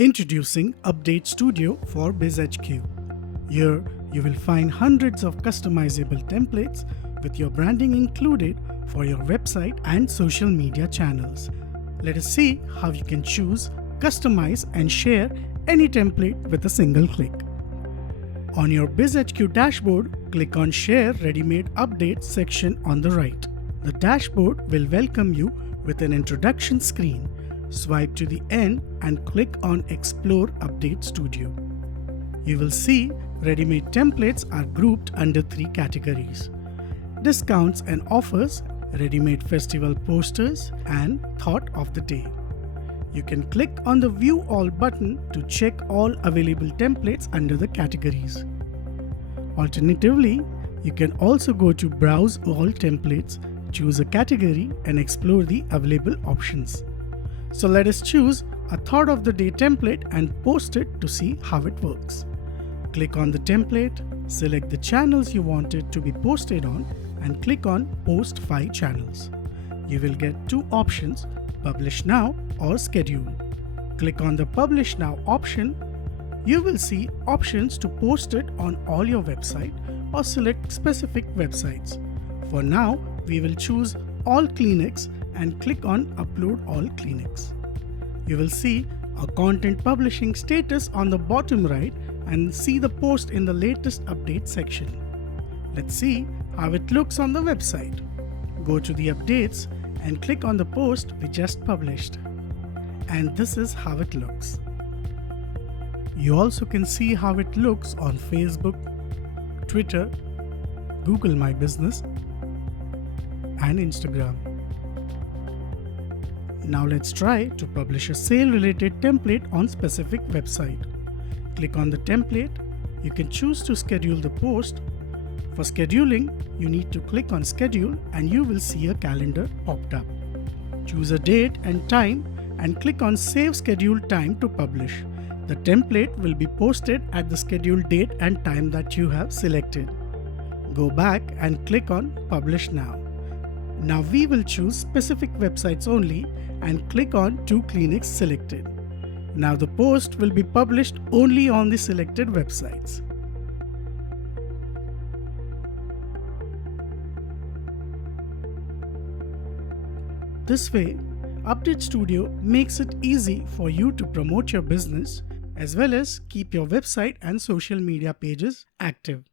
Introducing Update Studio for BIzHQ. Here, you will find hundreds of customizable templates with your branding included for your website and social media channels. Let us see how you can choose, customize, and share any template with a single click. On your BIzHQ dashboard, click on Share Readymade Updates section on the right. The dashboard will welcome you with an introduction screen. Swipe to the end and click on Explore Update Studio. You will see Readymade templates are grouped under 3 categories: discounts and offers, Readymade festival posters, and thought of the day. You can click on the View All button to check all available templates under the categories. Alternatively, you can also go to Browse All Templates, choose a category, and explore the available options. So let us choose a Thought of the Day template and post it to see how it works. Click on the template, select the channels you want it to be posted on, and click on Post 5 channels. You will get 2 options: Publish Now or Schedule. Click on the Publish Now option. You will see options to post it on all your website or select specific websites. For now, we will choose All Clinics and click on Upload All Clinics. You will see a content publishing status on the bottom right and see the post in the latest update section. Let's see how it looks on the website. Go to the updates and click on the post we just published. And this is how it looks. You also can see how it looks on Facebook, Twitter, Google My Business, and Instagram. Now let's try to publish a sale-related template on specific website. Click on the template. You can choose to schedule the post. For scheduling, you need to click on Schedule and you will see a calendar popped up. Choose a date and time and click on Save Scheduled Time to publish. The template will be posted at the scheduled date and time that you have selected. Go back and click on Publish Now. Now we will choose specific websites only and click on 2 clinics selected. Now the post will be published only on the selected websites. This way, Update Studio makes it easy for you to promote your business as well as keep your website and social media pages active.